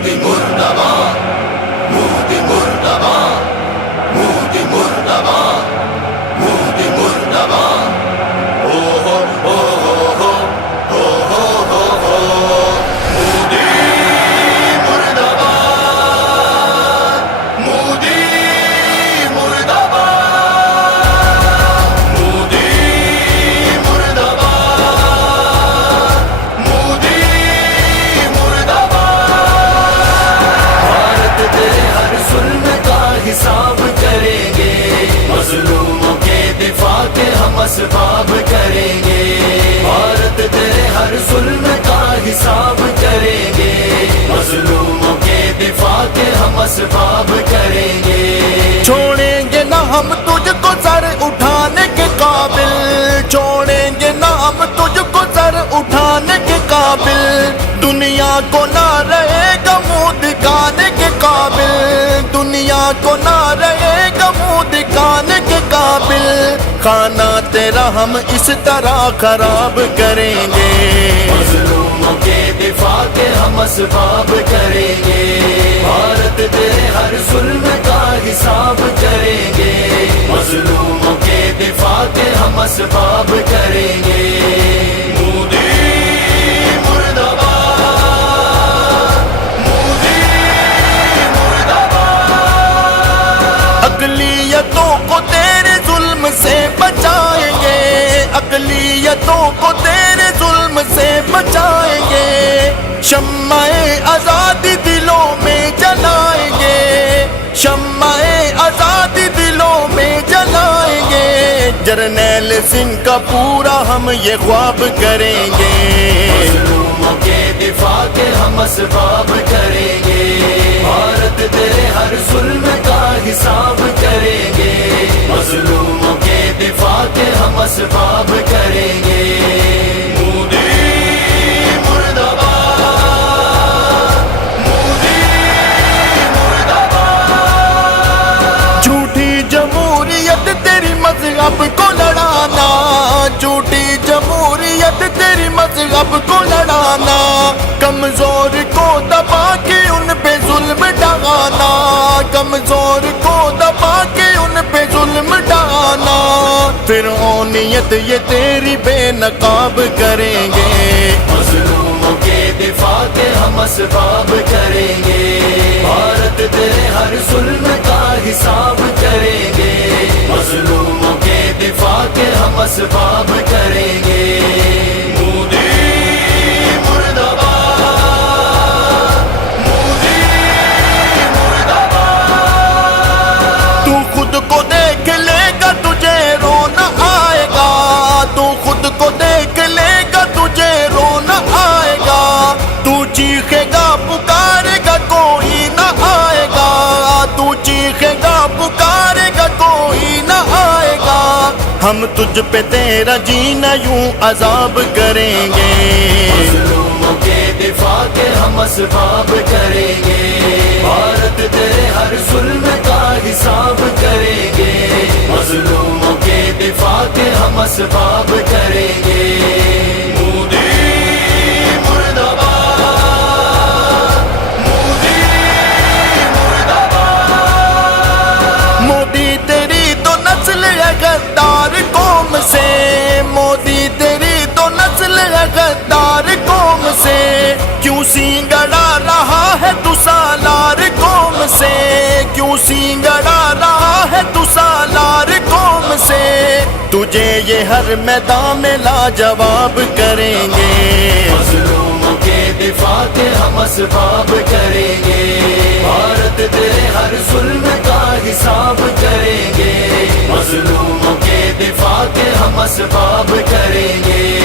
مودی مردباد، مودی مردباد، مودی مردباد، مودی مردباد، او ہو او ہو او ہو مودی مردباد، مودی مردباد، مودی مردباد، مودی مردباد۔ تیرے ہر ظلم کا حساب کریں گے، مظلوموں کے دفاع کے ہم اسباب کریں گے۔ بھارت تیرے ہر ظلم کا حساب کریں گے، مظلوموں کے دفاع کے ہم اسباب کریں گے۔ چھوڑیں گے نہ ہم تجھ کو سر اٹھانے کے قابل، چھوڑیں گے نہ ہم تجھ کو سر اٹھانے کے قابل، دنیا کو نہ رہے گا منہ دکھانے کے قابل، دنیا کو نہ رہے گا منہ دکھانے کے قابل، کھانا تیرا ہم اس طرح خراب کریں گے، مظلوموں کے دفاع کے ہم اسباب کریں گے۔ بھارت تیرے ہر ظلم کا حساب کریں گے، مظلوموں کے دفاع کے ہم اسباب کریں گے۔ مودی مردباد، مودی مردباد۔ اقلیتوں کو تیرے ظلم سے بچائیں گے، اقلیتوں کو تیرے ظلم سے بچائیں گے، شمع آزادی دلوں میں جلائیں گے، شمع آزادی دلوں میں جلائیں گے، جرنیل سنگھ کا پورا ہم یہ خواب کریں گے، مظلوموں کے دفاع کے ہم اسباب کریں گے۔ بھارت تیرے ہر ظلم کا حساب کریں گے، مظلوموں کے دفاع کے ہم اسباب کریں گے۔ مودی مردباد، مودی مردباد۔ جھوٹی جمہوریت تیری مذہب کو لڑانا، جھوٹی جمہوریت تیری مذہب کو لڑانا، کمزور کو دبا کے ان پہ ظلم ڈھانا، کمزور کو دبا کے ان پہ ظلم ڈھانا، فرعونیت یہ تیری بے نقاب کریں گے، مظلوموں کے دفاع کے ہم اسباب کریں گے۔ بھارت تیرے ہر ظلم کا حساب کریں گے، مظلوموں کے دفاع کے ہم اسباب کریں گے۔ مودی مردباد، مودی مردباد۔ تو خود کو دیکھ لے گا تجھے رونا آئے گا، تو خود کو دیکھ لے گا تجھے رونا آئے گا، تو چیخے گا پکارے گا کوئی نہ آئے گا، تو چیخے گا پکارے گا کوئی نہ آئے گا، ہم تجھ پہ تیرا جینا یوں عذاب کریں گے، مظلوموں کے دفاع کے ہم اسباب کریں گے۔ بھارت تیرے ہر ظلم کا حساب کریں گے، مظلوموں کے دفاع کے ہم اسباب کریں گے۔ مودی مردباد، مودی مردباد۔ مودی تیری تو نسل ہے غدار قوم سے، مودی تیری تو نسل ہے غدار قوم سے، کیوں سینگڑا رہا ہے تو سالار قوم سے، کیوں سینگڑا رہا ہے تو سالار قوم سے، تجھے یہ ہر میدان میں لاجواب کریں گے، مظلوموں کے دفاع کے ہم اسباب کریں گے۔ بھارت تیرے ہر ظلم کا حساب کریں گے، مظلوموں کے دفاع کے ہم اسباب کریں گے۔